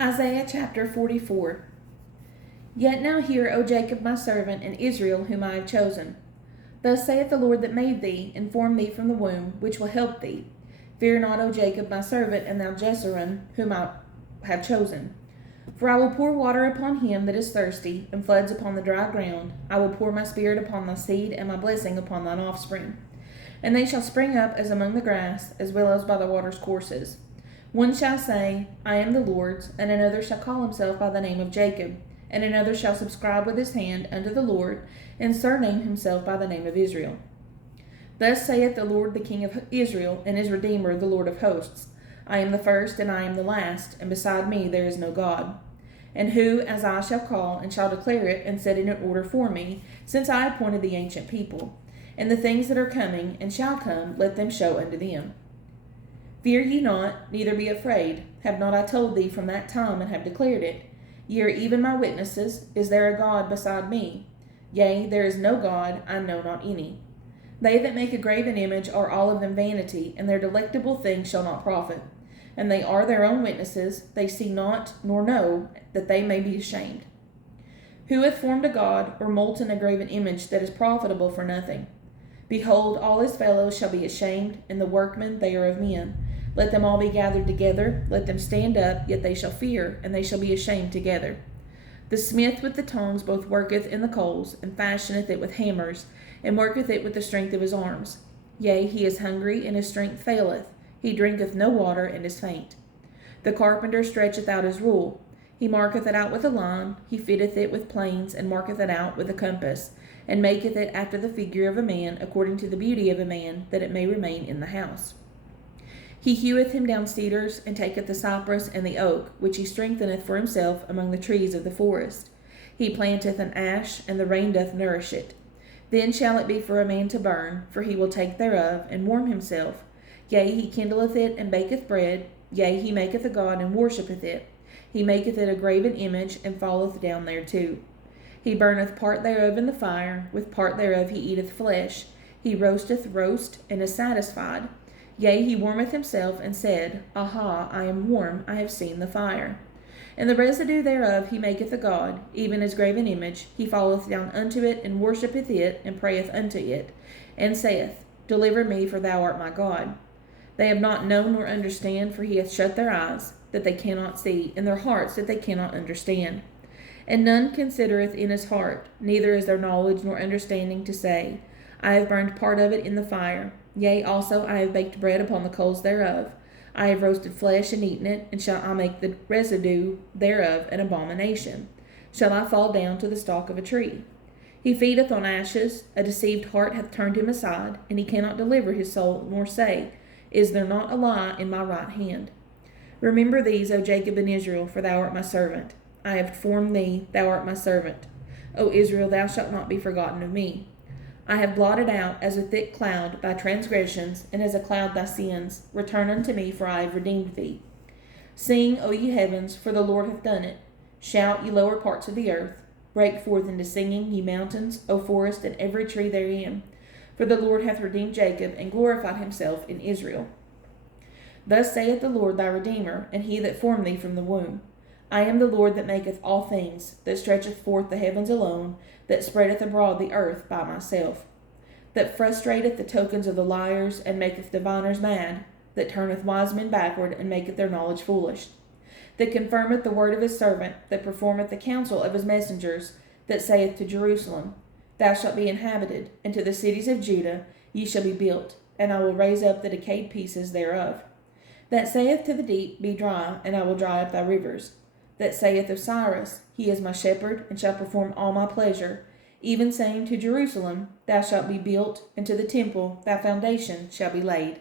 Isaiah chapter 44. Yet now hear, O Jacob my servant, and Israel whom I have chosen. Thus saith the Lord that made thee, and formed thee from the womb, which will help thee. Fear not, O Jacob my servant, and thou Jeshurun whom I have chosen. For I will pour water upon him that is thirsty, and floods upon the dry ground. I will pour my spirit upon thy seed, and my blessing upon thine offspring. And they shall spring up as among the grass, as well as by the water's courses. One shall say, I am the Lord's, and another shall call himself by the name of Jacob, and another shall subscribe with his hand unto the Lord, and surname himself by the name of Israel. Thus saith the Lord, the King of Israel, and his Redeemer, the Lord of hosts, I am the first, and I am the last, and beside me there is no God. And who, as I shall call, and shall declare it, and set it in order for me, since I appointed the ancient people. And the things that are coming, and shall come, let them show unto them. Fear ye not, neither be afraid. Have not I told thee from that time, and have declared it? Ye are even my witnesses. Is there a God beside me? Yea, there is no God, I know not any. They that make a graven image are all of them vanity, and their delectable things shall not profit. And they are their own witnesses. They see not, nor know, that they may be ashamed. Who hath formed a god, or molten a graven image that is profitable for nothing? Behold, all his fellows shall be ashamed, and the workmen they are of men. Let them all be gathered together, let them stand up, yet they shall fear, and they shall be ashamed together. The smith with the tongs both worketh in the coals, and fashioneth it with hammers, and worketh it with the strength of his arms. Yea, he is hungry, and his strength faileth. He drinketh no water, and is faint. The carpenter stretcheth out his rule. He marketh it out with a line, he fitteth it with planes, and marketh it out with a compass, and maketh it after the figure of a man, according to the beauty of a man, that it may remain in the house. He heweth him down cedars, and taketh the cypress and the oak, which he strengtheneth for himself among the trees of the forest. He planteth an ash, and the rain doth nourish it. Then shall it be for a man to burn, for he will take thereof, and warm himself. Yea, he kindleth it, and baketh bread. Yea, he maketh a god, and worshippeth it. He maketh it a graven image, and falleth down thereto. He burneth part thereof in the fire, with part thereof he eateth flesh. He roasteth roast, and is satisfied. Yea, he warmeth himself, and said, Aha, I am warm, I have seen the fire. And the residue thereof he maketh a god, even as graven image. He falleth down unto it, and worshippeth it, and prayeth unto it, and saith, Deliver me, for thou art my God. They have not known nor understand, for he hath shut their eyes, that they cannot see, and their hearts, that they cannot understand. And none considereth in his heart, neither is there knowledge nor understanding to say, I have burned part of it in the fire. Yea, also I have baked bread upon the coals thereof. I have roasted flesh and eaten it, and shall I make the residue thereof an abomination? Shall I fall down to the stalk of a tree? He feedeth on ashes, a deceived heart hath turned him aside, and he cannot deliver his soul, nor say, Is there not a lie in my right hand? Remember these, O Jacob and Israel, for thou art my servant. I have formed thee, thou art my servant. O Israel, thou shalt not be forgotten of me. I have blotted out as a thick cloud thy transgressions, and as a cloud thy sins. Return unto me, for I have redeemed thee. Sing, O ye heavens, for the Lord hath done it. Shout, ye lower parts of the earth. Break forth into singing, ye mountains, O forest, and every tree therein. For the Lord hath redeemed Jacob, and glorified himself in Israel. Thus saith the Lord thy Redeemer, and he that formed thee from the womb. I am the Lord that maketh all things, that stretcheth forth the heavens alone, that spreadeth abroad the earth by myself, that frustrateth the tokens of the liars, and maketh diviners mad, that turneth wise men backward, and maketh their knowledge foolish, that confirmeth the word of his servant, that performeth the counsel of his messengers, that saith to Jerusalem, Thou shalt be inhabited, and to the cities of Judah ye shall be built, and I will raise up the decayed pieces thereof. That saith to the deep, Be dry, and I will dry up thy rivers. That saith of Cyrus, He is my shepherd, and shall perform all my pleasure, even saying to Jerusalem, Thou shalt be built, and to the temple thy foundation shall be laid.